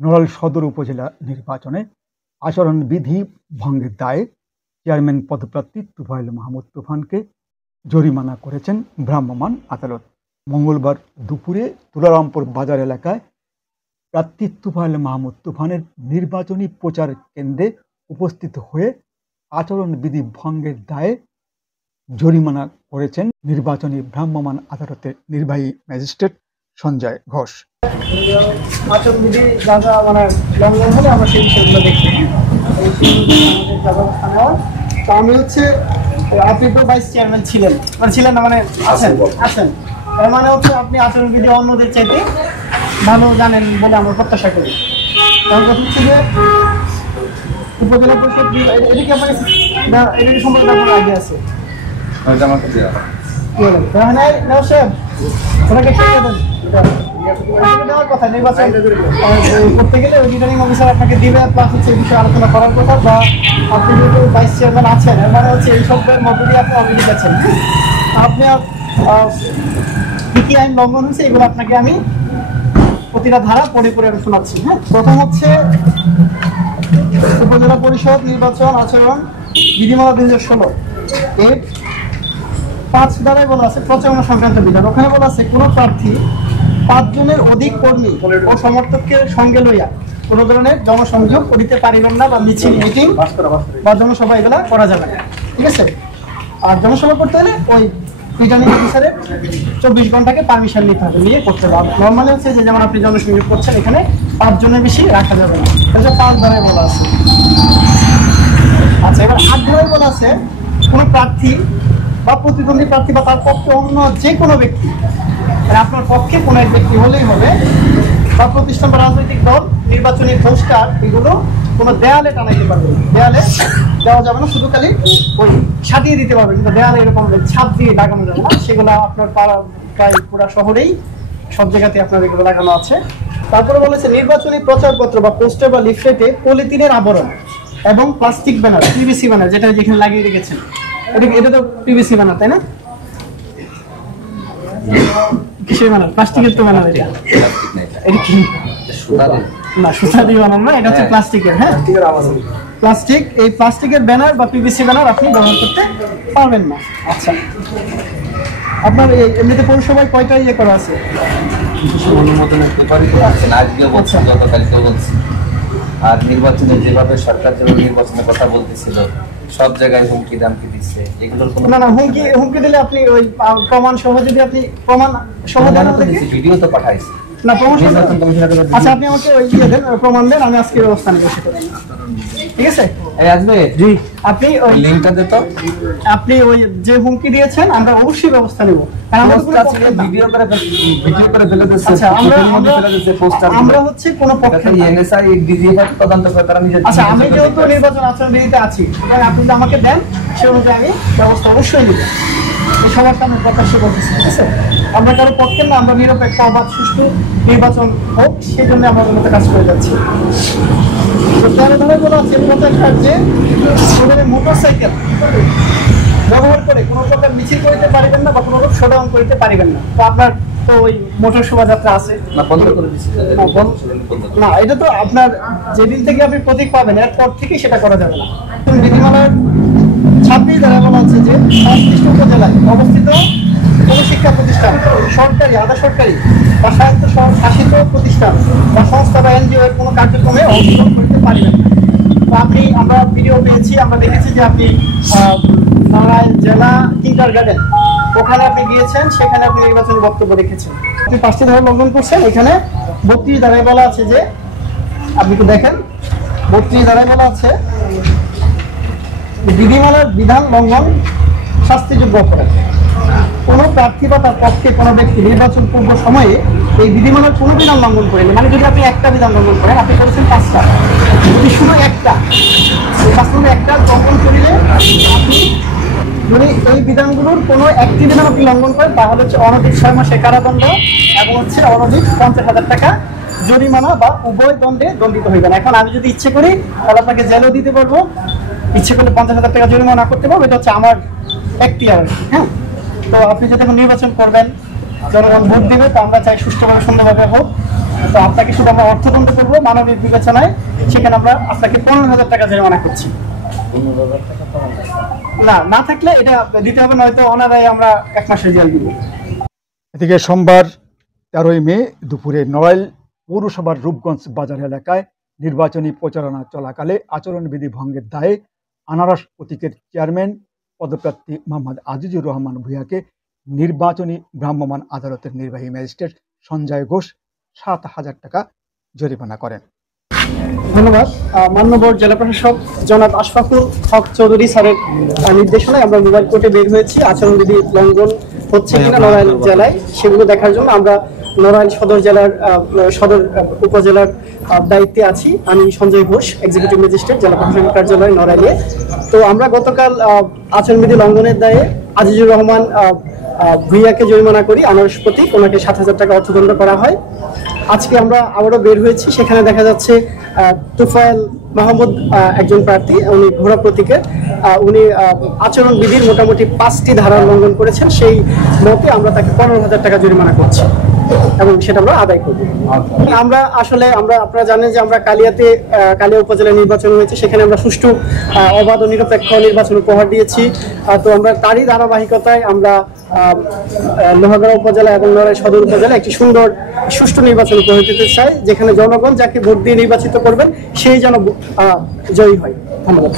নড়াইল সদর উপজেলা নির্বাচনে আচরণবিধি ভঙ্গের দায়ে চেয়ারম্যান পদপ্রার্থী তুফাইল মাহমুদ তুফানকে জরিমানা করেছেন ভ্রাম্যমাণ আদালত। মঙ্গলবার দুপুরে তুলারামপুর বাজার এলাকায় প্রার্থী তুফাইল মাহমুদ তুফানের নির্বাচনী প্রচার কেন্দ্রে উপস্থিত হয়ে আচরণবিধি ভঙ্গের দায়ে জরিমানা করেছেন নির্বাচনী ভ্রাম্যমাণ আদালতের নির্বাহী ম্যাজিস্ট্রেট সঞ্জয় ঘোষ। আচরণবিধি যা যা মানে লঙ্ঘন হলে আমরা সেই বিষয়গুলো দেখি। তো আমি হচ্ছে, আপনি তো ভাইস চেয়ারম্যান ছিলেন, মানে ছিলেন না, মানে আছেন, তার মানে হচ্ছে আপনি আচরণবিধি অন্যদের চাইতে ভালো জানেন বলে আমরা প্রত্যাশা করি। কারণ কথা হচ্ছে যে উপজেলা পরিষদ এদিকে আপনার এদিকে সম্পর্কে আপনার আগে আছে দেওয়ার কথা। নির্বাচন করতে গেলে রিটার্নিং অফিসার আপনাকে দিবে, প্লাস হচ্ছে এই বিষয়ে আলোচনা করার কথা। বা আপনি যেহেতু ভাইস চেয়ারম্যান আছেন, এর মানে হচ্ছে এই সবের মধ্য দিয়ে আপনি অলরেডি গেছেন। আপনি কি কি আইন লঙ্ঘন হয়েছে এগুলো আপনাকে আমি প্রতিটা ধারা পড়ে পড়ে আমি শোনাচ্ছি। হ্যাঁ, প্রথম হচ্ছে উপজেলা পরিষদ নির্বাচন আচরণ বিধিমালা 2016 এর 5 ধারায় বলা আছে প্রচারণা সংক্রান্ত বিধান। ওখানে বলা আছে কোনো প্রার্থী 5 জনের অধিক কর্মী ও সমর্থককে সঙ্গে লইয়া কোনো ধরনের জনসংযোগ করিতে পারিবেন না, বা মিছিল মিটিং বা জনসভা এগুলা করা যাবে না। ঠিক আছে। আর জনসভা করতে হলে ওই রিটার্নিং অফিসারের 24 ঘন্টাকে পারমিশন নিতে হবে, নিয়ে করতে হবে। নর্মালি হচ্ছে যে যেমন আপনি জনসংযোগ করছেন, এখানে 5 জনের বেশি রাখা যাবে না। এটা 5 ধারায় বলা আছে। আচ্ছা, এবার 8 ধারায় বলা আছে কোনো প্রার্থী বা প্রতিদ্বন্দ্বী প্রার্থী বা তার পক্ষে অন্য যে কোনো ব্যক্তি, আপনার পক্ষে কোনো এক ব্যক্তি হলেই হবে, বা প্রতিষ্ঠান বা রাজনৈতিক দল নির্বাচনী পোস্টার এগুলো কোনো দেয়ালে টানাইতে পারবে না। দেয়ালে দেওয়া যাবে না, শুধু খালি ওই সাজিয়ে দিতে পারবে, কিন্তু দেয়ালে এরকম ছাপ দিয়ে লাগানো যাবে না। সেগুলো আপনার প্রায় পুরো শহরেই সব জায়গাতে আপনার এগুলো লাগানো আছে। তারপরে বলেছে নির্বাচনী প্রচারপত্র বা পোস্টার বা লিফলেটে পলিথিনের আবরণ এবং প্লাস্টিক ব্যানার, পিভিসি ব্যানার, যেটা যেখানে লাগিয়ে রেখেছেন, এটা তো পিভিসি ব্যানার, তাই না? কিসের ব্যানার? প্লাস্টিকের তো ব্যানার। এটা কি না, সুতা দিয়ে বানানো না, এটা হচ্ছে প্লাস্টিকের। হ্যাঁ, প্লাস্টিক, এই প্লাস্টিকের ব্যানার বা পিভিসি ব্যানার আপনি ব্যবহার করতে পারবেন না। আচ্ছা, আপনার এমনিতে পৌরসভায় কয়টা ইয়ে করা আছে? আর নির্বাচনে যেভাবে সরকার যেভাবে নির্বাচনের কথা বলতেছিল, সব জায়গায় হুমকি দামকি দিচ্ছে, এগুলোর কোনো না হুমকি দিলে আপনি ওই প্রমাণ সহ যদি আপনি প্রমাণ সহ দেন, ভিডিও তো পাঠাইছে না প্রমাণ। আচ্ছা, আপনি আমাকে ওই দিয়ে দেন, প্রমাণ দেন, আমি আজকে ব্যবস্থা নেব সেটা। ঠিক আছে, আসবে জি। আপনি ওই লিংকটা দে তো। আপনি ওই যে হুমকি দিয়েছেন আমরা অবশ্যই ব্যবস্থা নেব। ভিডিও করে ফেলে দিচ্ছে। আচ্ছা, আমরা হচ্ছে কোনো পক্ষে এনএসআই ডিজিএফআই তদন্ত করে তারা নিজে। আচ্ছা, আমি যেহেতু নির্বাচন আচরণবিধিতে আছি, আপনি যদি আমাকে দেন সে অনুযায়ী আমি ব্যবস্থা অবশ্যই নেব। এই সবারটা আমি প্রকাশ্য করতেছি। ঠিক আছে, আমরা কারো পক্ষে না, আমরা নিরপেক্ষ অবাধ সুষ্ঠু নির্বাচন হোক সেই জন্য আমরা মতো কাজ করে যাচ্ছি। মোটরসাইকেল ব্যবহার করে কোনো প্রকার মিছিল করতে পারবেন না বা কোনো রকম শোডাউন করতে পারবেন না। তো আপনার তো ওই মোটর শোভাযাত্রা আছে না, এটা তো আপনার যেদিন থেকে আপনি প্রতীক পাবেন এরপর থেকে সেটা করা যাবে না। বিধিমালার 26 ধারায় বলা হচ্ছে যে সংশ্লিষ্ট উপজেলায় অবস্থিত কোনো শিক্ষা প্রতিষ্ঠান, সরকারি, আধা সরকারি বা স্বায়ত্ত শাসিত প্রতিষ্ঠান বা সংস্থা বা এনজিও এর কোনো কার্যক্রমে অংশগ্রহণ করতে পারবেন না। তো আমরা ভিডিও পেয়েছি, আমরা দেখেছি যে আপনি নড়াইল জেলা কিন্ডারগার্টেন ওখানে আপনি গিয়েছেন, সেখানে আপনি নির্বাচনী বক্তব্য রেখেছেন। আপনি 5টি ধারা লঙ্ঘন করছেন। এখানে 32 ধারায় বলা আছে যে, আপনি কি দেখেন 32 ধারায় বলা আছে বিধিমালার বিধান লঙ্ঘন শাস্তিযোগ্য অপরাধ। কোনো প্রার্থী বা তার পক্ষে কোনো ব্যক্তি নির্বাচন পূর্ব সময়ে এই বিধিমালার কোনো বিধান লঙ্ঘন করেন, মানে যদি আপনি একটা বিধান লঙ্ঘন করেন, আপনি করেছেন 5টা, যদি শুধু একটা, এই 5 নম্বর একটা লঙ্ঘন করিলে আপনি যদি এই বিধানগুলোর কোনো একটি বিধান আপনি লঙ্ঘন করেন তাহলে হচ্ছে অনধিক 6 মাসের কারাদণ্ড এবং হচ্ছে অনধিক 50,000 টাকা জরিমানা বা উভয় দণ্ডে দণ্ডিত হইবেন। এখন আমি যদি ইচ্ছে করি তাহলে আপনাকে জেলও দিতে পারবো, ইচ্ছে করলে 50,000 টাকা জরিমানা করতে পারবো। এটা হচ্ছে আমার এখতিয়ার। হ্যাঁ, তো আপনি যদি এখন নির্বাচন করবেন, জনগণ ভোট দিবে, তো আমরা চাই সুষ্ঠুভাবে সুন্দরভাবে হোক। তো আপনাকে শুধু আমরা অর্থদণ্ড করবো মানবিক বিবেচনায়, সেখানে আমরা আপনাকে 15,000 টাকা জরিমানা করছি। না থাকলে এটা দিতে হবে, নয়তো অনাদায়ে আমরা 1 মাসের জেল দিব। এদিকে সোমবার 13ই মে দুপুরে নড়াইল পৌরসভার রূপগঞ্জ বাজার এলাকায় নির্বাচনী প্রচারণা চলাকালে আচরণবিধি ভঙ্গের দায়ে আনারস প্রতীকের চেয়ারম্যান পদপ্রার্থী মোহাম্মদ আজিজুর রহমান ভূঁইয়াকে নির্বাচনী ভ্রাম্যমাণ আদালতের নির্বাহী ম্যাজিস্ট্রেট সঞ্জয় ঘোষ 7,000 টাকা জরিমানা করেন। ধন্যবাদ। মান্যবর জেলা প্রশাসক জনাব আশফাকুল হক চৌধুরী স্যারের নির্দেশনায় আমরা মোবাইল কোর্টে বের হয়েছি। আচরণবিধি লঙ্ঘন হচ্ছে কিনা নড়াইল জেলায় সেগুলো দেখার জন্য আমরা নড়াইল সদর উপজেলার দায়িত্বে আছি। আমি সঞ্জয় ঘোষ, এক্সিকিউটিভ ম্যাজিস্ট্রেট, জেলা প্রশাসনিক কার্যালয় নড়াইলে। তো আমরা গতকাল আচরণবিধি লঙ্ঘনের দায়ে আজিজুর রহমান ভূঁইয়াকে জরিমানা করি, আনারস প্রতীক, ওনাকে 7,000 টাকা অর্থদণ্ড করা হয়। আজকে আমরা আবারও বের হয়েছি, সেখানে দেখা যাচ্ছে তুফাইল মাহমুদ একজন প্রার্থী, উনি ঘোড়া প্রতীকের, উনি আচরণবিধির মোটামুটি 5টি ধারা লঙ্ঘন করেছেন। সেই মতে আমরা তাকে 15,000 টাকা জরিমানা করছি এবং সেটা আমরা আদায় করব। আপনারা জানেন যে আমরা কালিয়া উপজেলা নির্বাচন হয়েছে, সেখানে আমরা সুষ্ঠু অবাধ ও নিরপেক্ষ নির্বাচন উপহার দিয়েছি। তো আমরা তারই ধারাবাহিকতায় আমরা লোহাগাড়া উপজেলা এবং নড়াইল সদর উপজেলা একটি সুন্দর সুষ্ঠু নির্বাচন উপহার দিতে চাই, যেখানে জনগণ যাকে ভোট দিয়ে নির্বাচিত করবেন সেই যেন জয়ী হয়। ধন্যবাদ।